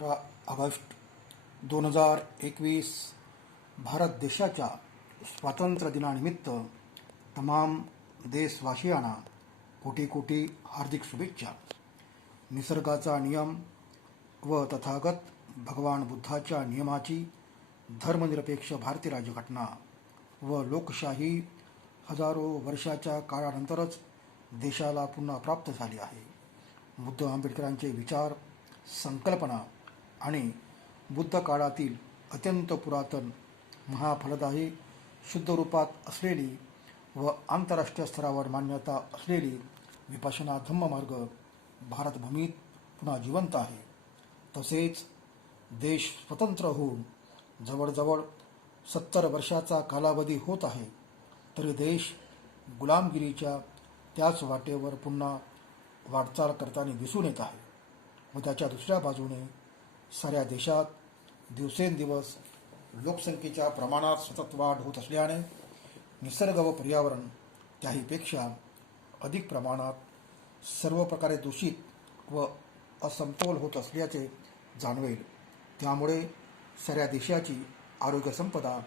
August 2021 Bharat देशाच्या स्वातंत्र्य दिनानिमित्त तमाम देशवासियांना कोटी कोटी हार्दिक शुभेच्छा. निसर्गाचा नियम व तथागत भगवान बुद्धाच्या नियमाची धर्मनिरपेक्ष भारतीय राज्यघटना व लोकशाही हजारो वर्षाच्या काळानंतरच देशाला पुन्हा प्राप्त झाली आहे. बुद्ध आंबेडकरांचे विचार, संकल्पना आणि बुद्ध काळातील अत्यंत पुरातन, महाफलदायी, शुद्ध रूपात असलेली व आंतरराष्ट्रीय स्तरावर मान्यता असलेली विपश्यना धम्ममार्ग भारतभूमीत पुन्हा जिवंत आहे. तसेच देश स्वतंत्र होऊन जवळजवळ 70 वर्षाचा कालावधी होत आहे, तरी देश गुलामगिरीच्या त्याच वाटेवर पुन्हा वाटचाल करताना दिसून येत आहे व त्याच्या दुसऱ्या बाजूने साऱ्या देशात दिवसेंदिवस लोकसंख्येच्या प्रमाणात सतत वाढ होत असल्याने निसर्ग व पर्यावरण त्याहीपेक्षा अधिक प्रमाणात सर्व प्रकारे दूषित व असमतोल होत असल्याचे जाणवेल. त्यामुळे साऱ्या देशाची आरोग्य संपदा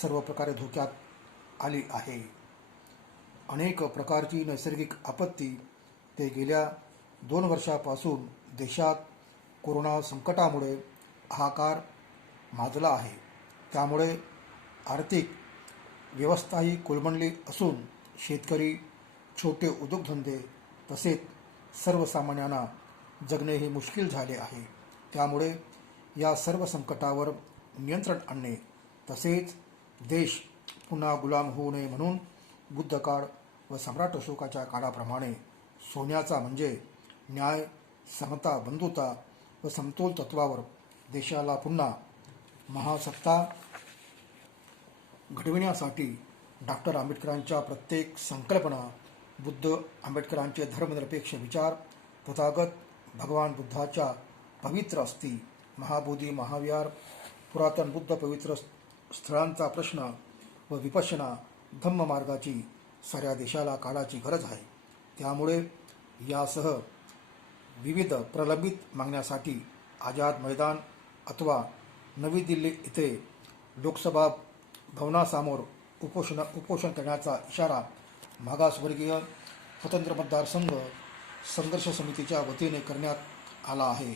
सर्व प्रकारे धोक्यात आली आहे. अनेक प्रकारची नैसर्गिक आपत्ती ते गेल्या 2 वर्षापासून देशात कोरोना संकटामुळे हाहाकार माजला आहे. त्यामुळे आर्थिक व्यवस्थाही कोलमडली असून शेतकरी, छोटे उद्योगधंदे तसेच सर्वसामान्यांना जगणेही मुश्किल झाले आहे. त्यामुळे या सर्व संकटावर नियंत्रण आणणे तसेच देश पुन्हा गुलाम होऊ नये म्हणून बुद्धकाळ व सम्राट अशोकाच्या काळाप्रमाणे सोन्याचा म्हणजे न्याय, समता, बंधुता व समतोल तत्वावर देशाला पुन्हा महासत्ता घडविण्यासाठी डॉक्टर आंबेडकरांच्या प्रत्येक संकल्पना, बुद्ध आंबेडकरांचे धर्मनिरपेक्ष विचार, तथागत भगवान बुद्धाच्या पवित्र अस्थी, महाबोधी, महाविहार, पुरातन बुद्ध पवित्र स्थळांचा प्रश्न व विपश्यना धम्ममार्गाची साऱ्या देशाला काळाची गरज आहे. त्यामुळे यासह विविध प्रलंबित मागण्यासाठी आझाद मैदान अथवा नवी दिल्ली येथे लोकसभा भवनासमोर उपोषण करण्याचा इशारा मागासवर्गीय स्वतंत्र मतदारसंघ संघर्ष समितीच्या वतीने करण्यात आला आहे.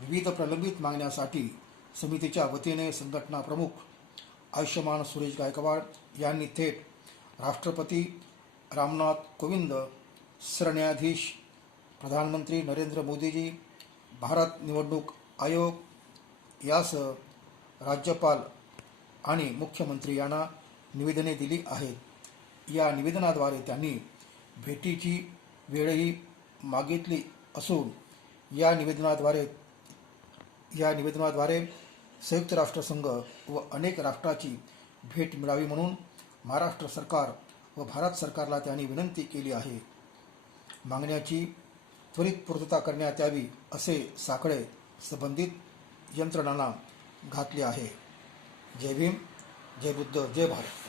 विविध प्रलंबित मागण्यासाठी समितीच्या वतीने संघटना प्रमुख आयुष्यमान सुरेश गायकवाड यांनी थेट राष्ट्रपती रामनाथ कोविंद, सरन्यायाधीश प्रधानमंत्री नरेंद्र मोदीजी, भारत निवडणूक आयोग यासह राज्यपाल आणि मुख्यमंत्री यांना निवेदने दिली आहेत. या निवेदनाद्वारे त्यांनी भेटीची वेळही मागितली असून या निवेदनाद्वारे संयुक्त राष्ट्रसंघ व अनेक राष्ट्राची भेट मिळावी म्हणून महाराष्ट्र सरकार व भारत सरकारला त्यांनी विनंती केली आहे. मागण्याची त्वरित पूर्तता करण्यात यावी असे साकडे संबंधित यंत्रणांना घातले आहे. जय भीम, जय बुद्ध, जय भारत.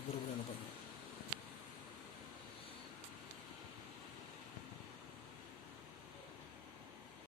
बरोबर.